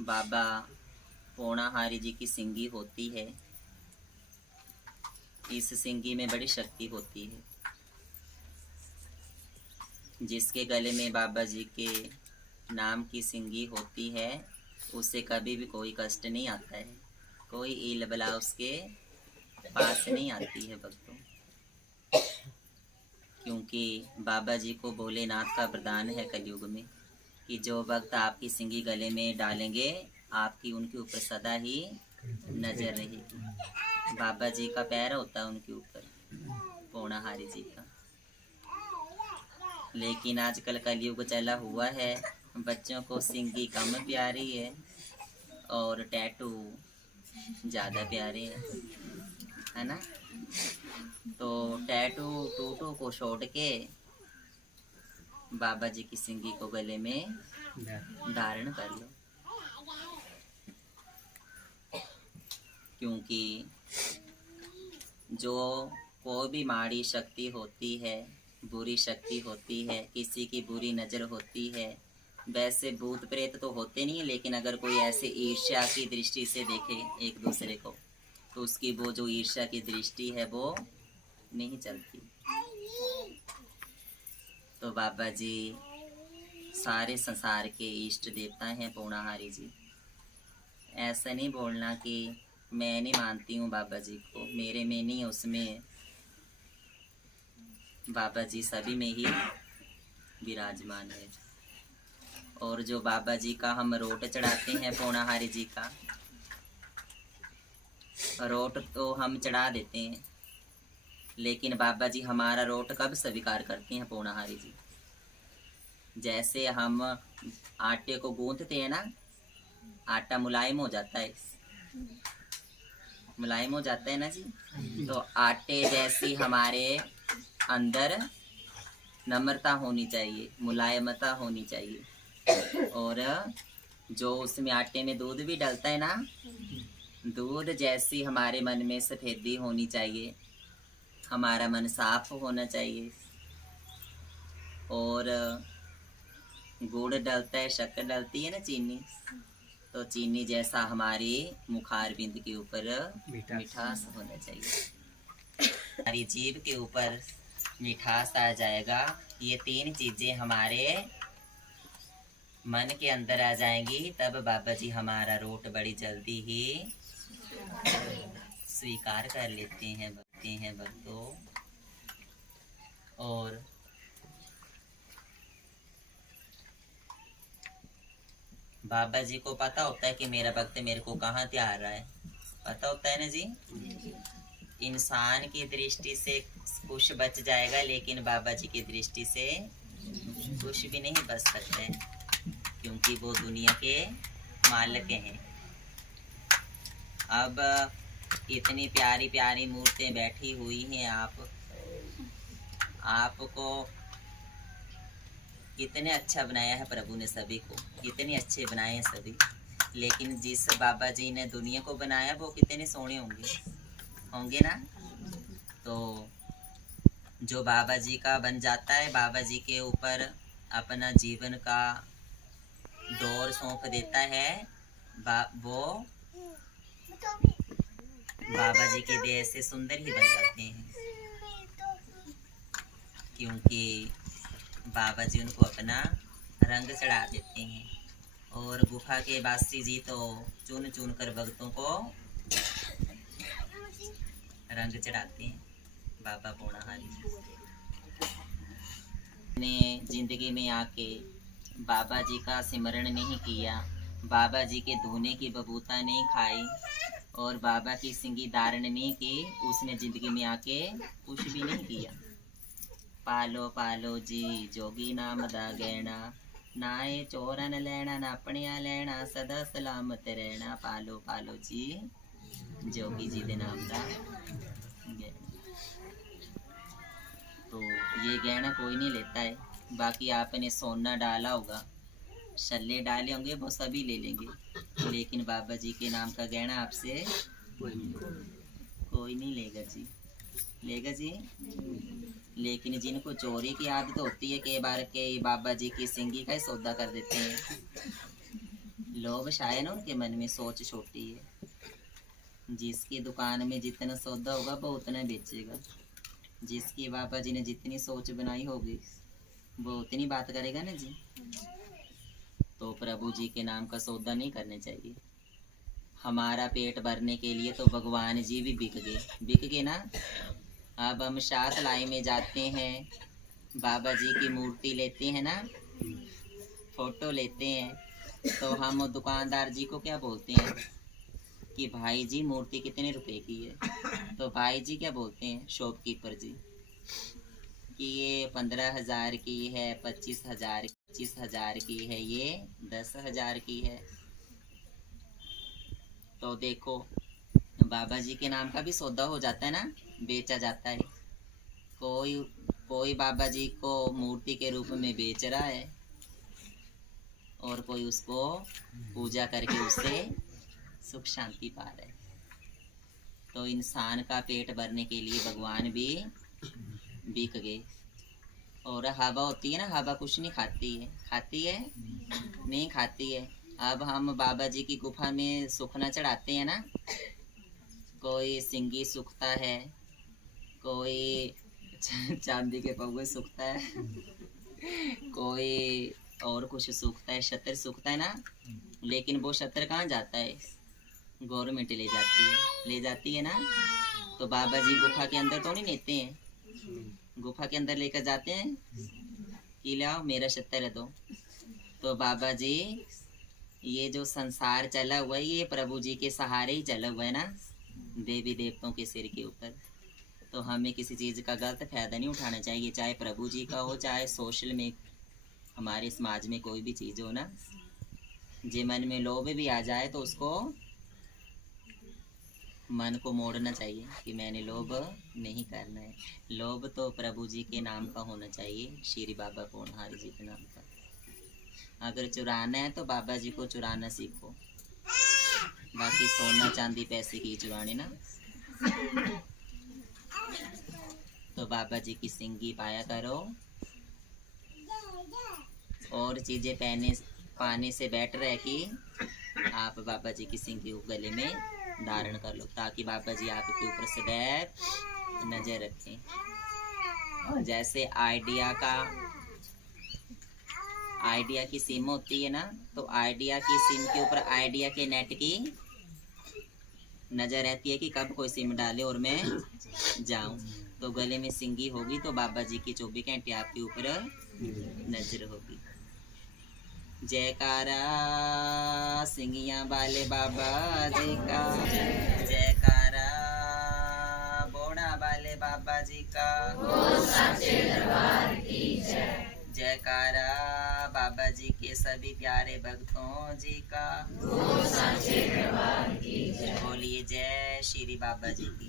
बाबा पूर्णाहारी जी की सिंगी होती है। इस सिंगी में बड़ी शक्ति होती है। जिसके गले में बाबा जी के नाम की सिंगी होती है उसे कभी भी कोई कष्ट नहीं आता है, कोई ईल बला उसके पास नहीं आती है भक्तों। क्योंकि बाबा जी को भोलेनाथ का वरदान है कलयुग में कि जो भक्त आपकी सिंगी गले में डालेंगे आपकी उनके ऊपर सदा ही नजर रहेगी। बाबा जी का पैर होता है उनके ऊपर, पूर्णाहारी जी का। लेकिन आजकल कलयुग चला हुआ है, बच्चों को सिंगी कम प्यारी है और टैटू ज़्यादा प्यारे है ना। तो टैटू टूटू को छोड़ के बाबा जी की सिंगी को गले में धारण कर लो। क्योंकि जो कोई भी माड़ी शक्ति होती है, बुरी शक्ति होती है, किसी की बुरी नज़र होती है, वैसे भूत प्रेत तो होते नहीं, लेकिन अगर कोई ऐसे ईर्ष्या की दृष्टि से देखे एक दूसरे को तो उसकी वो जो ईर्ष्या की दृष्टि है वो नहीं चलती। तो बाबा जी सारे संसार के इष्ट देवता हैं पूर्णाहारी जी। ऐसा नहीं बोलना कि मैं नहीं मानती हूँ बाबा जी को, मेरे में नहीं, उसमें। बाबा जी सभी में ही विराजमान है। और जो बाबा जी का हम रोट चढ़ाते हैं पूर्णाहारी जी का, रोट तो हम चढ़ा देते हैं, लेकिन बाबा जी हमारा रोट कब स्वीकार करते हैं पूर्णाहारी जी? जैसे हम आटे को गूंथते हैं ना, आटा मुलायम हो जाता है, मुलायम हो जाता है ना जी। तो आटे जैसी हमारे अंदर नम्रता होनी चाहिए, मुलायमता होनी चाहिए। और जो उसमें आटे में दूध भी डलता है ना, दूध जैसी हमारे मन में सफेदी होनी चाहिए, हमारा मन साफ होना चाहिए। और गुड़ डलता है, शक्कर डलती है ना, चीनी, तो चीनी जैसा हमारी मुखार बिंद के ऊपर मिठास होना चाहिए। हमारी जीभ के ऊपर मिठास आ जाएगा। ये तीन चीजें हमारे मन के अंदर आ जाएंगी, तब बाबा जी हमारा रोट बड़ी जल्दी ही स्वीकार कर लेते हैं भक्तों। और बाबा जी को पता होता है कि मेरा भक्त मेरे को कहाँ त्यार रहा है, पता होता है ना जी। इंसान की दृष्टि से कुछ बच जाएगा, लेकिन बाबा जी की दृष्टि से कुछ भी नहीं बच सकते, क्योंकि वो दुनिया के मालिक हैं। अब इतनी प्यारी प्यारी मूर्तें बैठी हुई हैं, आपको कितने अच्छा बनाया है प्रभु ने, सभी को कितने अच्छे बनाए हैं सभी। लेकिन जिस बाबा जी ने दुनिया को बनाया वो कितने सोने होंगे ना। तो जो बाबा जी का बन जाता है, बाबा जी के ऊपर अपना जीवन का दौर सौंप देता है, वो बाबा जी के देह से सुंदर ही बन जाते हैं। क्योंकि बाबा जी उनको अपना रंग चढ़ा देते हैं। और गुफा के बासी जी तो चुन चुन कर भक्तों को रंग चढ़ाते हैं। बाबा पूर्णाहारी ने जिंदगी में आके बाबा जी का सिमरण नहीं किया, बाबा जी के धोने की बबूता नहीं खाई और बाबा की सिंगी धारण नहीं की, उसने जिंदगी में आके कुछ भी नहीं किया। पालो पालो जी जोगी नाम दा गहना, ना ये चोरन लेना ना अपनिया लेना, सदा सलामत रहना। पालो पालो जी जोगी जी दे नाम दा गहना। तो ये गहना कोई नहीं लेता है। बाकी आपने सोना डाला होगा, शल्ले डाले होंगे, वो सभी ले लेंगे, लेकिन बाबा जी के नाम का गहना आपसे कोई नहीं लेगा जी, लेगा जी। लेकिन जिनको चोरी की आदत होती है, कई बार के बाबा जी की सिंगी का सौदा कर देते हैं। लोभ शायद ना उनके मन में सोच छोटी है। जिसकी दुकान में जितना सौदा होगा वो उतना बेचेगा। जिसकी बाबा जी ने जितनी सोच बनाई होगी वो उतनी बात करेगा ना जी। तो प्रभु जी के नाम का सौदा नहीं करने चाहिए। हमारा पेट भरने के लिए तो भगवान जी भी बिक गए ना। अब हम सात लाई में जाते हैं, बाबा जी की मूर्ति लेते हैं ना, फोटो लेते हैं, तो हम दुकानदार जी को क्या बोलते हैं कि भाई जी मूर्ति कितने रुपए की है। तो भाई जी क्या बोलते हैं, शॉपकीपर जी, कि ये 15,000 की है, 25,000 की है, ये 10,000 की है। तो देखो बाबा जी के नाम का भी सौदा हो जाता है ना, बेचा जाता है। कोई कोई बाबा जी को मूर्ति के रूप में बेच रहा है और कोई उसको पूजा करके उससे सुख शांति पा रहा है। तो इंसान का पेट भरने के लिए भगवान भी बिक गए। और हवा होती है ना, हवा कुछ नहीं खाती है, खाती है नहीं खाती है। अब हम बाबा जी की गुफा में सुखना चढ़ाते हैं ना, कोई सिंगी सूखता है, कोई चांदी के पौवे सूखता है, कोई और कुछ सूखता है, शतर सूखता है ना। लेकिन वो शतर कहाँ जाता है, गवर्नमेंट ले जाती है ना। तो बाबा जी गुफा के अंदर तो नहीं लेते हैं, गुफा के अंदर लेकर जाते हैं कि लाओ मेरा शतर है। तो बाबा जी ये जो संसार चला हुआ है ये प्रभु जी के सहारे ही चला हुआ है ना, देवी देवताओं के सिर के ऊपर। तो हमें किसी चीज़ का गलत फायदा नहीं उठाना चाहिए, चाहे प्रभु जी का हो, चाहे सोशल में हमारे समाज में कोई भी चीज़ हो ना। जे मन में लोभ भी आ जाए तो उसको मन को मोड़ना चाहिए कि मैंने लोभ नहीं करना है। लोभ तो प्रभु जी के नाम का होना चाहिए, श्री बाबा पौनहारी जी के नाम का। अगर चुराना है तो बाबा जी को चुराना सीखो, बाकी सोना चांदी पैसे की चुराने ना। तो बाबा जी की सिंगी पाया करो और चीज़ें पाने से बेटर है कि आप बाबा जी की सिंगी को गले में धारण कर लो, ताकि बाबा जी आपके ऊपर सदैव नजर रखें। जैसे आइडिया की सिम होती है ना, तो आइडिया की सिम के ऊपर आइडिया के नेट की नजर रहती है कि कब कोई सिम डाले और मैं जाऊं। तो गले में सिंगी होगी तो बाबा जी की 24 घंटे आपके ऊपर नजर होगी। जयकारा सिंगिया वाले बाबा जी का, जयकारा बोड़ा वाले बाबा जी का, जयकारा बाबा जी के सभी प्यारे भक्तों जी का। बोलिए जय श्री बाबा जी की।